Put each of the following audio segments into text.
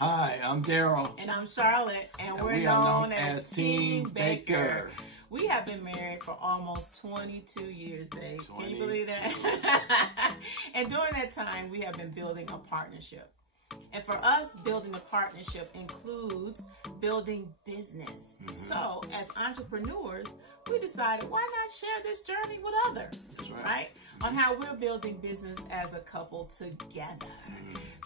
Hi, I'm Daryl. And I'm Charlotte, and we're known as Team Baker. We have been married for almost 22 years, babe. Can you believe that? And during that time, we have been building a partnership. And for us, building a partnership includes building business. So, as entrepreneurs, we decided, why not share this journey with others? That's right? On how we're building business as a couple together.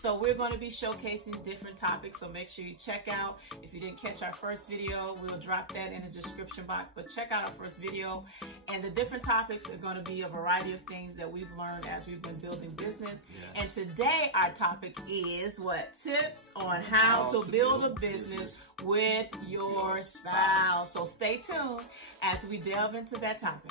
So we're going to be showcasing different topics, so make sure you check out. If you didn't catch our first video, we'll drop that in the description box, but check out our first video. And the different topics are going to be a variety of things that we've learned as we've been building business. And today our topic is what? Tips on how to build a business with your spouse. So stay tuned as we delve into that topic.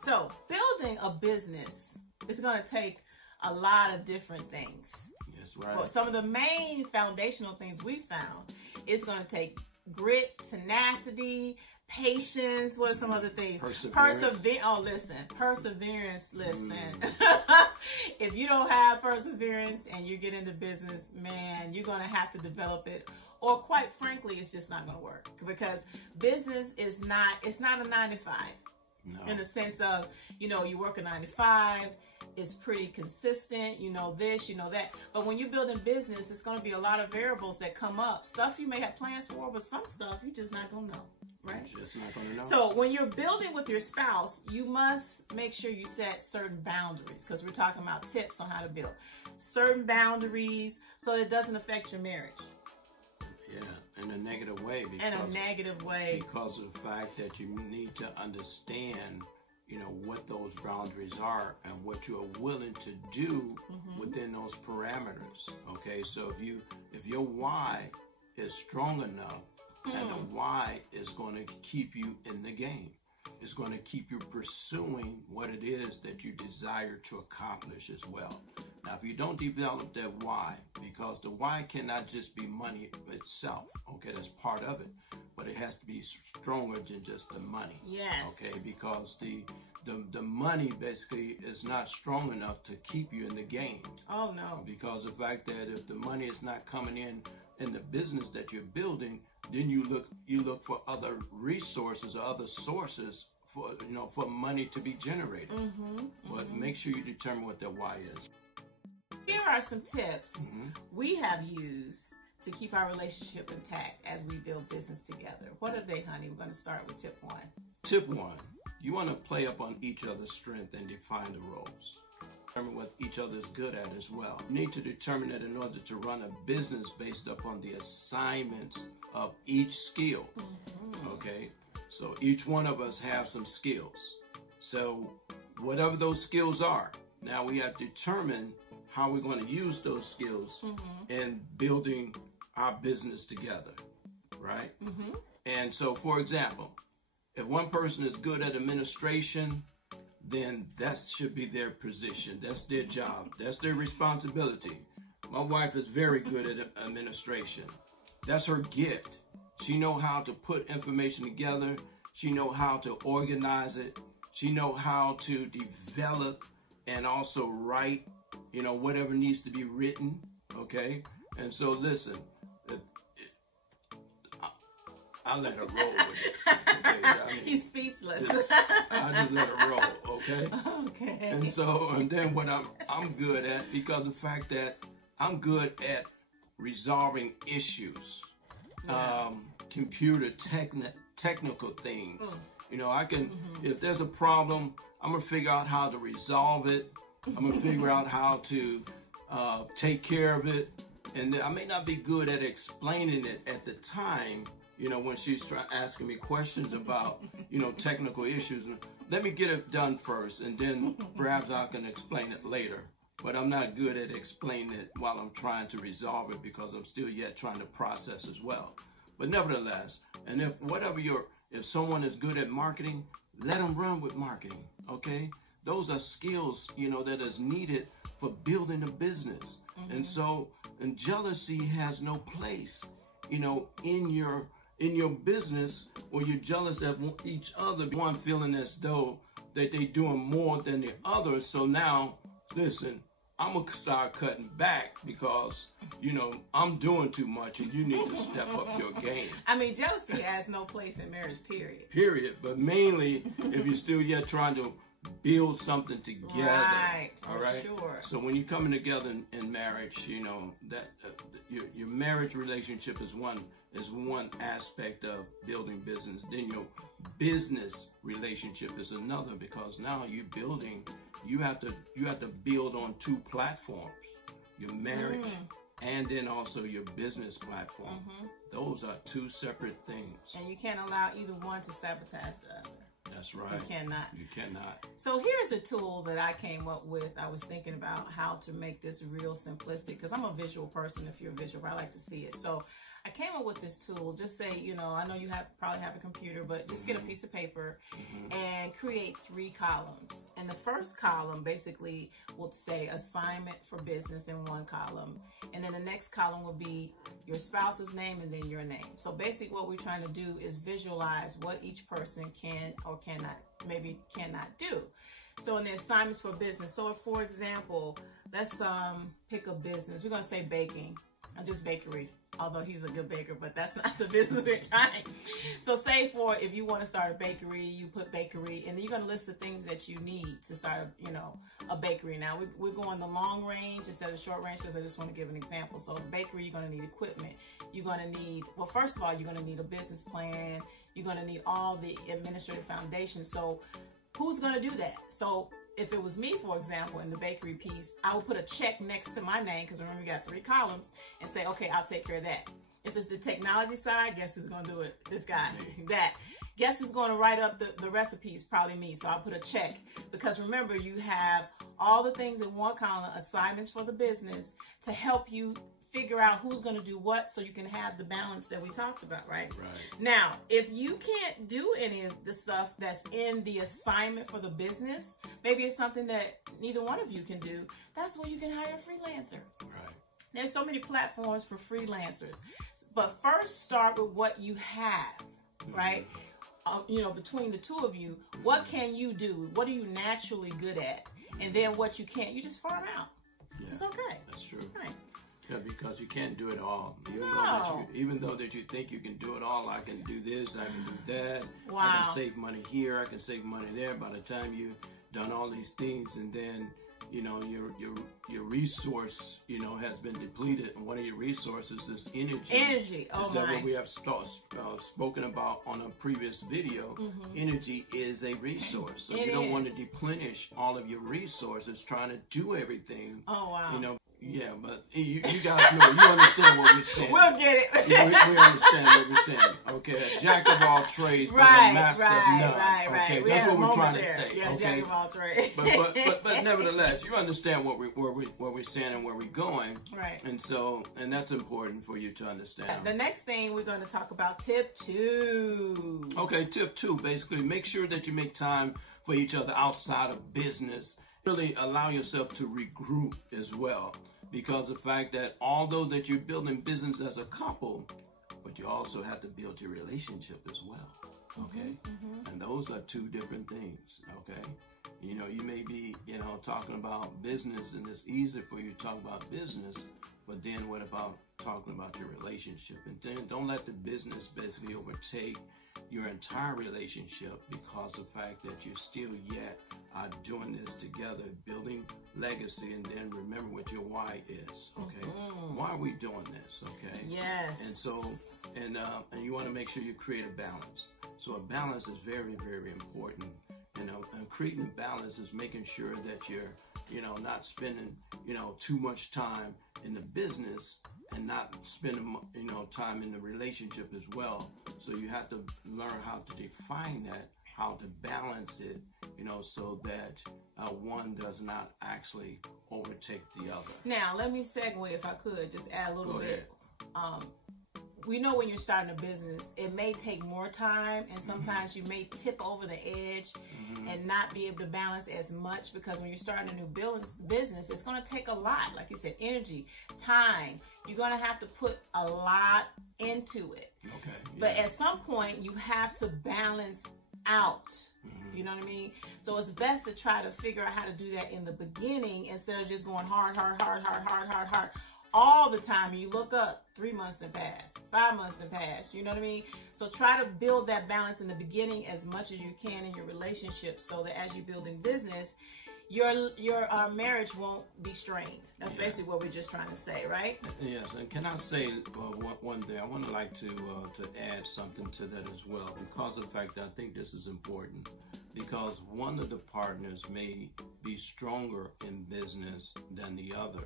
So building a business is going to take a lot of different things. That's right. But some of the main foundational things we found is going to take grit, tenacity, patience. What are some other things? Perseverance. Oh, listen. Perseverance. Listen. If you don't have perseverance and you get into business, man, you're going to have to develop it. Or quite frankly, it's just not going to work. Because business is not, it's not a 9 to 5. No. In the sense of, you know, you work a 9 to 5. It's pretty consistent, you know this, you know that. But when you're building business, it's going to be a lot of variables that come up. Stuff you may have plans for, but some stuff you're just not going to know, right? You're just not going to know. So when you're building with your spouse, you must make sure you set certain boundaries, because we're talking about tips on how to build. Certain boundaries so that it doesn't affect your marriage. Yeah, in a negative way. In a negative way. Because of the fact that you need to understand, you know, what those boundaries are and what you are willing to do within those parameters. Okay, so if your why is strong enough, and the why is going to keep you in the game, it's going to keep you pursuing what it is that you desire to accomplish as well. Now, if you don't develop that why, because the why cannot just be money itself, okay, that's part of it, but it has to be stronger than just the money. Yes. Okay, because the money basically is not strong enough to keep you in the game. Oh, no. Because the fact that if the money is not coming in the business that you're building, then you look for other resources or other sources for, you know, for money to be generated. But make sure you determine what that why is. Here are some tips we have used to keep our relationship intact as we build business together. What are they, honey? We're going to start with tip 1. Tip 1, you want to play up on each other's strength and define the roles. Determine what each other is good at as well. You need to determine that in order to run a business based upon the assignment of each skill. Okay, so each one of us have some skills. So whatever those skills are, now we have to determine how we're going to use those skills in building our business together, right? And so, for example, if one person is good at administration, then that should be their position. That's their job. That's their responsibility. My wife is very good at administration. That's her gift. She knows how to put information together. She knows how to organize it. She knows how to develop and also write, you know, whatever needs to be written, okay? And so, listen, I'll let her roll with it. Okay? I mean, he's speechless. I just let her roll, okay? Okay. And so, and then what I'm good at, because of the fact that I'm good at resolving issues, computer technical things. You know, I can, if there's a problem, I'm going to figure out how to resolve it. I'm going to figure out how to take care of it. And I may not be good at explaining it at the time, you know, when she's asking me questions about, you know, technical issues. Let me get it done first, and then perhaps I can explain it later. But I'm not good at explaining it while I'm trying to resolve it, because I'm still yet trying to process as well. But nevertheless, and if someone is good at marketing, let them run with marketing, okay? those are skills, you know, that is needed for building a business. And so, and jealousy has no place, you know, in your business, or you're jealous of each other, one feeling as though that they're doing more than the other. So now, listen, I'm gonna start cutting back because, you know, I'm doing too much and you need to step up your game. I mean, jealousy has no place in marriage, period. Period. But mainly if you're still yet trying to build something together. Right. All right. Sure. So when you're coming together in marriage, you know, that your marriage relationship is one aspect of building business. Then your business relationship is another, because now you're building. You have to build on two platforms: your marriage and then also your business platform. Those are two separate things. And you can't allow either one to sabotage the other. That's right. You cannot. You cannot. So here's a tool that I came up with. I was thinking about how to make this real simplistic, because I'm a visual person. If you're a visual, I like to see it. So I came up with this tool. Just say, you know, I know you probably have a computer, but just get a piece of paper and create 3 columns. And the first column basically will say assignment for business in one column. And then the next column will be your spouse's name and then your name. So basically what we're trying to do is visualize what each person can or cannot do. So in the assignments for business, so for example, let's pick a business. We're going to say baking. I'm just bakery, although he's a good baker, but that's not the business we're trying. So say if you want to start a bakery, you put bakery, and you're going to list the things that you need to start, you know, a bakery. Now we're going the long range instead of short range, because I just want to give an example. So bakery, you're going to need equipment. You're going to need, well, first of all, you're going to need a business plan. You're going to need all the administrative foundation. So who's going to do that? So if it was me, for example, in the bakery piece, I would put a check next to my name, because remember, you got 3 columns, and say, okay, I'll take care of that. If it's the technology side, guess who's going to do it? This guy. That. Guess who's going to write up the recipes? Probably me. So I'll put a check, because remember, you have all the things in one column, assignments for the business, to help you figure out who's going to do what, so you can have the balance that we talked about, right? Now, if you can't do any of the stuff that's in the assignment for the business, maybe it's something that neither one of you can do, that's where you can hire a freelancer. Right. There's so many platforms for freelancers. But first start with what you have, right? You know, between the two of you, what can you do? What are you naturally good at? And then what you can't, you just farm out. Yeah, it's okay. That's true. Right. Yeah, because you can't do it all. No. Even though that you think you can do it all, I can do this, I can do that. Wow. I can save money here, I can save money there. By the time you've done all these things, and then, you know, your resource, you know, has been depleted, and one of your resources is energy. Energy. Oh, is that what we have spoken about on a previous video? Energy is a resource, so you don't want to deplenish all of your resources trying to do everything. Oh, wow. You know. Yeah, but you guys know, you understand what we're saying. We'll get it. we understand what we're saying. Okay, a jack of all trades, but a master of none. Okay, that's what we're trying to say. Yeah, okay, jack of all trades. but nevertheless, you understand what we're saying and where we're going. Right. And that's important for you to understand. The next thing we're going to talk about, tip 2. Okay, tip 2, basically, make sure that you make time for each other outside of business. Really allow yourself to regroup as well, because the fact that although that you're building business as a couple, but you also have to build your relationship as well. Okay. And those are 2 different things. Okay. You know, you may be, you know, talking about business, and it's easy for you to talk about business, but then what about talking about your relationship? And then don't let the business basically overtake your entire relationship, because of the fact that you're still yet doing this together, building legacy, and then remember what your why is. Okay, why are we doing this? Okay, yes. And so, and you want to make sure you create a balance. So a balance is very, very important. And creating a balance is making sure that you're, you know, not spending, you know, too much time in the business and not spending, you know, time in the relationship as well. So you have to learn how to define that, how to balance it, you know, so that one does not actually overtake the other. Now, let me segue, if I could, just add a little bit. we know when you're starting a business, it may take more time, and sometimes you may tip over the edge and not be able to balance as much, because when you're starting a new business, it's going to take a lot. Like you said, energy, time. You're going to have to put a lot into it. Okay. Yeah. But at some point, you have to balance out. You know what I mean? So it's best to try to figure out how to do that in the beginning instead of just going hard all the time. And you look up, 3 months to pass, 5 months to pass. You know what I mean? So try to build that balance in the beginning as much as you can in your relationship, so that as you build in business, your marriage won't be strained. That's basically what we're just trying to say, right? Yes, and can I say one thing? I want to like to add something to that as well, because of the fact that I think this is important. Because one of the partners may be stronger in business than the other,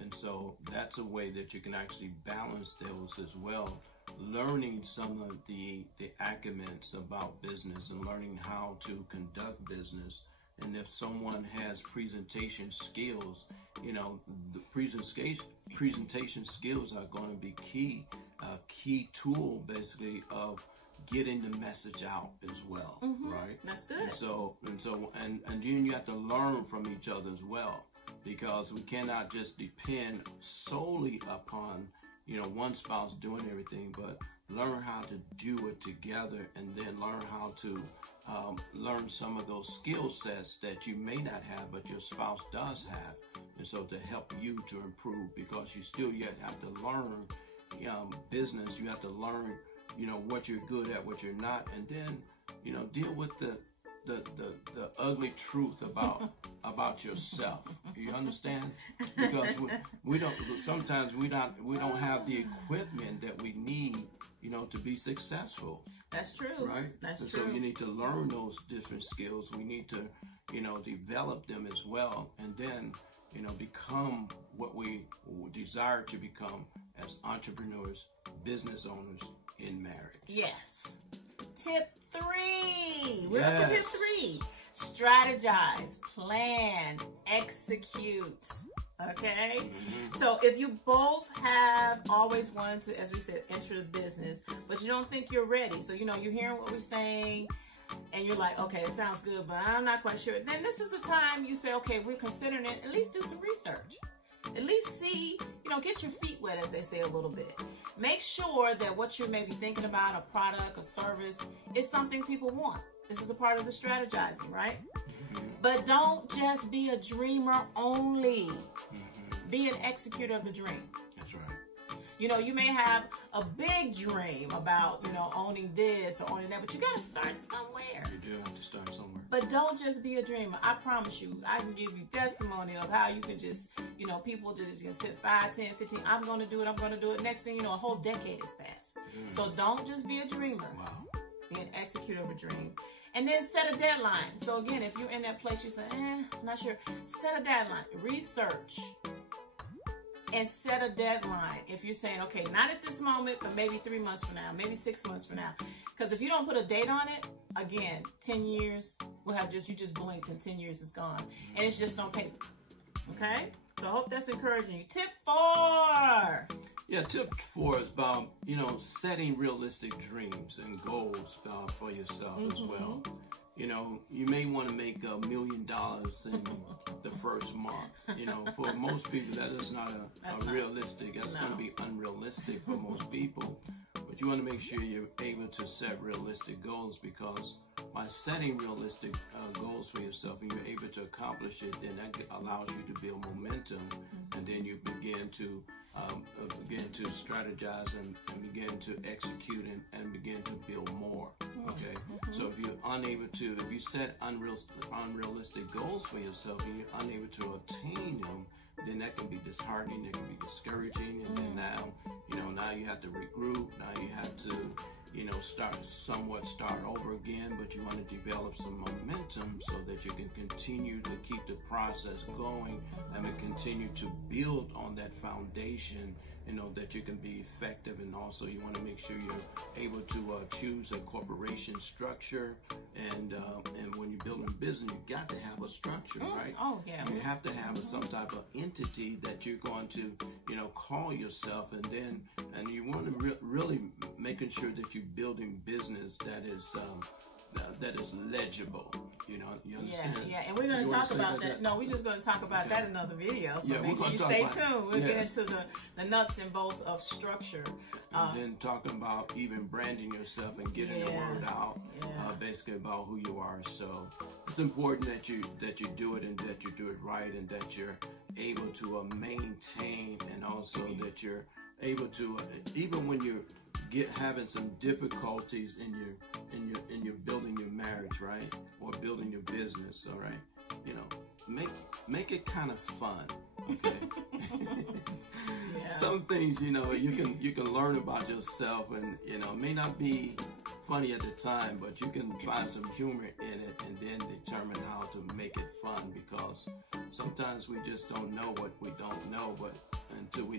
and so that's a way that you can actually balance those as well. Learning some of the acronyms about business and learning how to conduct business. And if someone has presentation skills, you know, the presentation skills are going to be key, a key tool basically of getting the message out as well, right? That's good. And then you have to learn from each other as well, because we cannot just depend solely upon, you know, one spouse doing everything, but learn how to do it together, and then learn how to learn some of those skill sets that you may not have, but your spouse does have. And so to help you to improve, because you still yet have to learn business, you have to learn, you know, what you're good at, what you're not, and then, you know, deal with the ugly truth about yourself. You understand? Because we don't have the equipment that we need, you know, to be successful. That's true. Right? That's true. So you need to learn those different skills. We need to, you know, develop them as well, and then, you know, become what we desire to become as entrepreneurs, business owners in marriage. Yes. Tip 3. We're up to tip 3. Strategize, plan, execute. Okay? So if you both have always wanted to, as we said, enter the business, but you don't think you're ready, so, you know, you're hearing what we're saying, and you're like, okay, it sounds good, but I'm not quite sure, then this is the time you say, okay, we're considering it. At least do some research. At least see, you know, get your feet wet, as they say, a little bit. Make sure that what you're maybe thinking about, a product, a service, is something people want. This is a part of the strategizing, right? But don't just be a dreamer only. Be an executor of the dream. That's right. You know, you may have a big dream about, you know, owning this or owning that, but you got to start somewhere. You do have to start somewhere. But don't just be a dreamer. I promise you, I can give you testimony of how you can just, you know, people just can sit 5, 10, 15, I'm going to do it. Next thing you know, a whole decade has passed. So don't just be a dreamer. Wow. Be an executor of a dream. And then set a deadline. So again, if you're in that place, you say, I'm not sure. Set a deadline. Research. And set a deadline. If you're saying, okay, not at this moment, but maybe 3 months from now, maybe 6 months from now. Because if you don't put a date on it, again, 10 years, you just blinked and 10 years is gone. And it's just on paper. Okay? So I hope that's encouraging you. Tip 4. Yeah, tip 4 is about, you know, setting realistic dreams and goals for yourself as well. You know, you may want to make $1 million in the first month. You know, for most people, that is not realistic. That's going to be unrealistic for most people. But you want to make sure you're able to set realistic goals, because by setting realistic goals for yourself and you're able to accomplish it, then that allows you to build momentum, and then you begin to strategize and begin to execute and begin to build more. Okay, so if you set unrealistic goals for yourself and you're unable to attain them, then that can be disheartening, it can be discouraging, and then now you have to regroup, now you have to, you know, start over again, but you want to develop some momentum so that you can continue to keep the process going and continue to build on that foundation, you know, that you can be effective. And also you want to make sure you're able to choose a corporation structure, and when you're building a business, you got to have a structure, right? Oh, yeah. You have to have some type of entity that you're going to, you know, call yourself, and you want to really making sure that you're building business that is legible. You know, you understand? Yeah, and we're going to talk about that. No, we're just going to talk about that in another video. So make sure you stay tuned. We'll get into the nuts and bolts of structure. And then talking about even branding yourself and getting the word out, basically about who you are. So it's important that you do it, and that you do it right, and that you're able to maintain, and also that you're able to, even when you're having some difficulties in your building your marriage, right, or building your business, all right, you know, make it kind of fun, okay? Some things, you know, you can learn about yourself, and you know, it may not be funny at the time, but you can find some humor in it, and then determine how to make it fun, because sometimes we just don't know what we don't know, but until we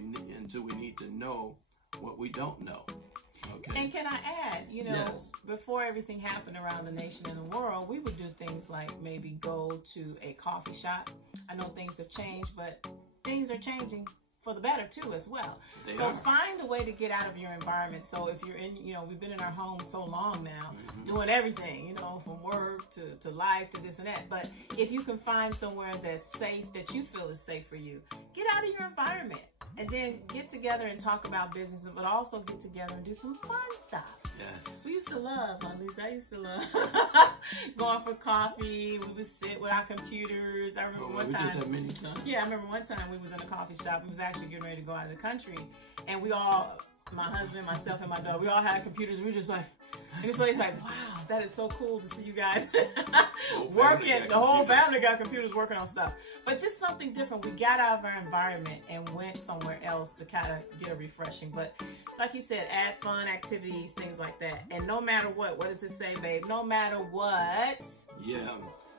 need to know what we don't know. Okay. And can I add, you know, before everything happened around the nation and the world, we would do things like maybe go to a coffee shop. I know things have changed, but things are changing for the better too as well. So find a way to get out of your environment. So if you're in, you know, we've been in our home so long now, doing everything, you know, from work to life to this and that. But if you can find somewhere that's safe, that you feel is safe for you, get out of your environment. And then get together and talk about business, but also get together and do some fun stuff. Yes. We used to love, at least I used to love going for coffee. We would sit with our computers. I remember one time. We did that many times. Yeah, I remember one time we was in a coffee shop. We was actually getting ready to go out of the country, and we all, my husband, myself, and my daughter, we all had computers. We were just like, and so he's like, wow, that is so cool to see you guys working. The whole family got computers working on stuff. But just something different. We got out of our environment and went somewhere else to kind of get a refreshing. But like he said, add fun activities, things like that. And no matter what does it say, babe? No matter what. Yeah.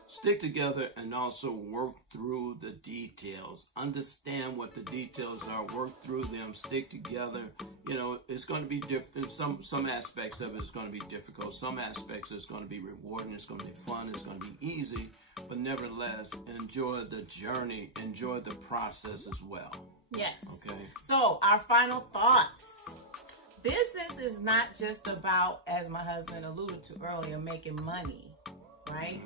Stick together and also work through the details. Understand what the details are. Work through them. Stick together. You know, it's going to be different. Some aspects of it is going to be difficult. Some aspects is going to be rewarding. It's going to be fun. It's going to be easy. But nevertheless, enjoy the journey. Enjoy the process as well. Yes. Okay. So, our final thoughts. Business is not just about, as my husband alluded to earlier, making money, right?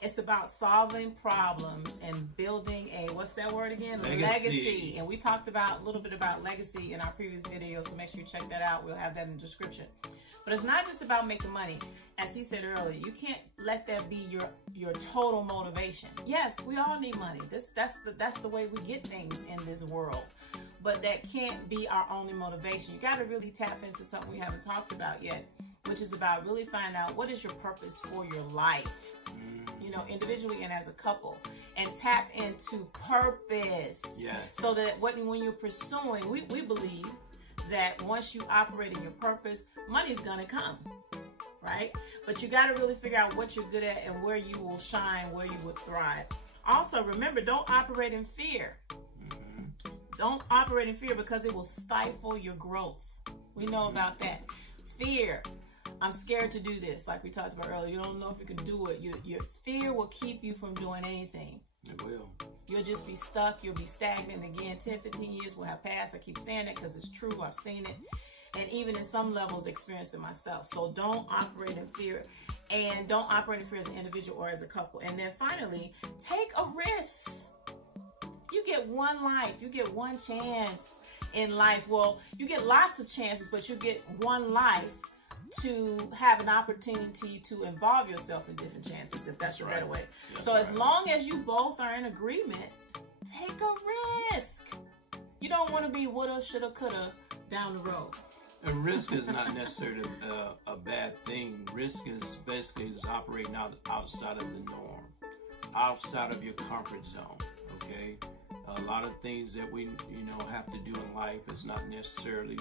It's about solving problems and building a, what's that word again? Legacy. And we talked about a little bit about legacy in our previous video, so make sure you check that out. We'll have that in the description. But it's not just about making money. As he said earlier, you can't let that be your total motivation. Yes, we all need money. That's the way we get things in this world. But that can't be our only motivation. You got to really tap into something we haven't talked about yet, which is about really finding out what is your purpose for your life, you know, individually and as a couple, and tap into purpose. Yes. So that when you're pursuing, we believe that once you operate in your purpose, money's going to come, right? But you got to really figure out what you're good at and where you will shine, where you will thrive. Also, remember, don't operate in fear. Don't operate in fear, because it will stifle your growth. We know about that. Fear. I'm scared to do this, like we talked about earlier. You don't know if you can do it. Your fear will keep you from doing anything. It will. You'll just be stuck. You'll be stagnant. Again, 10, 15 years will have passed. I keep saying it because it's true. I've seen it. And even in some levels, experienced it myself. So don't operate in fear. And don't operate in fear as an individual or as a couple. And then finally, take a risk. You get one life. You get one chance in life. Well, you get lots of chances, but you get one life to have an opportunity to involve yourself in different chances, if that's your better way. So as long as you both are in agreement, take a risk. You don't want to be woulda, shoulda, coulda down the road. A risk is not necessarily a bad thing. Risk is basically operating outside of the norm, outside of your comfort zone. Okay. A lot of things that we, have to do in life is not necessarily,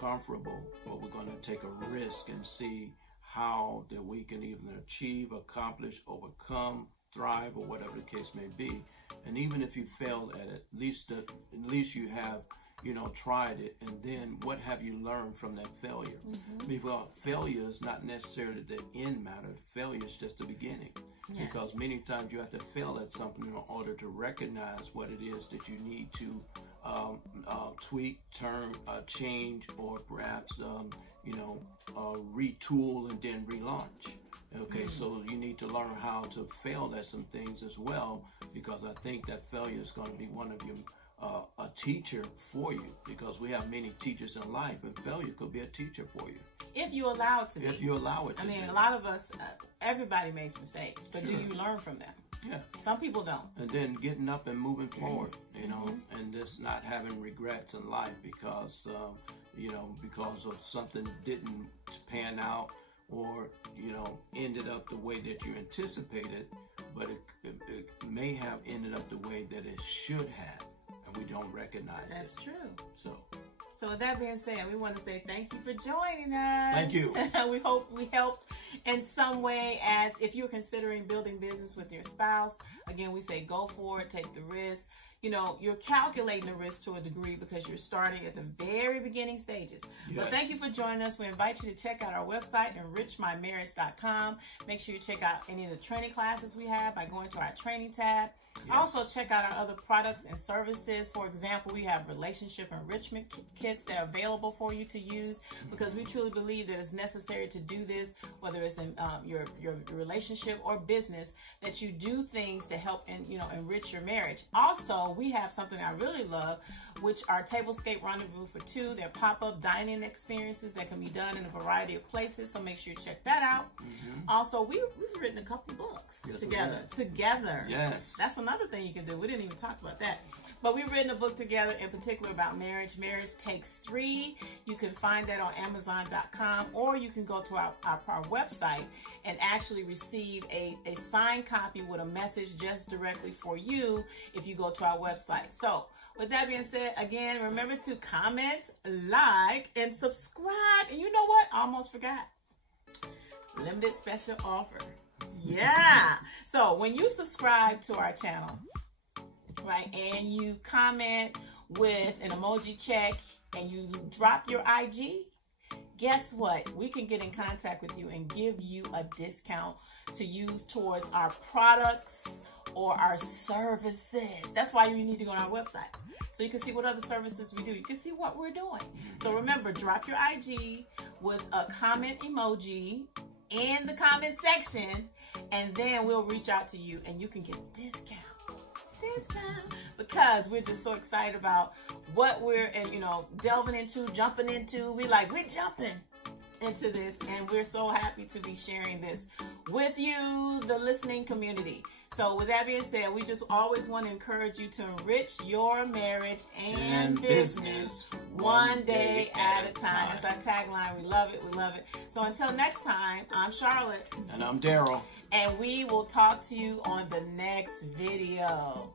comfortable, but we're going to take a risk and see how that we can even achieve, accomplish, overcome, thrive, or whatever the case may be. And even if you failed at it, at least you have, tried it. And then what have you learned from that failure? Because failure is not necessarily the end matter. Failure is just the beginning. Yes. Because many times you have to fail at something in order to recognize what it is that you need to tweak, turn, change, or perhaps, retool and then relaunch. Okay, so you need to learn how to fail at some things as well, because I think that failure is going to be one of your a teacher for you, because we have many teachers in life, and failure could be a teacher for you. If you allow it to be. If you allow it to be. I mean, a lot of us, everybody makes mistakes, but Sure. do you learn from them? Yeah. Some people don't. And then getting up and moving forward, and just not having regrets in life because, because of something didn't pan out, or, ended up the way that you anticipated, but it may have ended up the way that it should have, and we don't recognize That's it. true. So with that being said, we want to say thank you for joining us. Thank you. We hope we helped in some way, as if you're considering building business with your spouse. Again, we say go for it, take the risk. You're calculating the risk to a degree because you're starting at the very beginning stages. Yes. But thank you for joining us. We invite you to check out our website, enrichmymarriage.com. Make sure you check out any of the training classes we have by going to our training tab. Yes. Also, check out our other products and services. For example, we have relationship enrichment kits that are available for you to use, because we truly believe that it's necessary to do this, whether it's in your relationship or business, that you do things to help enrich your marriage. Also, we have something I really love, which are Tablescape Rendezvous for Two. They're pop-up dining experiences that can be done in a variety of places, so make sure you check that out. Also, we've written a couple books together. Yes. That's another thing you can do. We didn't even talk about that. But we've written a book together in particular about marriage. Marriage Takes 3. You can find that on Amazon.com, or you can go to our website and actually receive a signed copy with a message just directly for you if you go to our website. So with that being said, again, remember to comment, like, and subscribe. And you know what? I almost forgot. Limited special offer. Yeah. So when you subscribe to our channel, right, and you comment with an emoji check and you drop your IG, guess what? We can get in contact with you and give you a discount to use towards our products or our services. That's why you need to go on our website, so you can see what other services we do. You can see what we're doing. So remember, drop your IG with a comment emoji in the comment section, and then we'll reach out to you and you can get a discount, because we're just so excited about what we're delving into, jumping into. We're jumping into this, and we're so happy to be sharing this with you, the listening community. So with that being said, we just always want to encourage you to enrich your marriage and business one day at a time. That's our tagline. We love it. We love it. So until next time, I'm Charlotte. And I'm Daryl. And we will talk to you on the next video.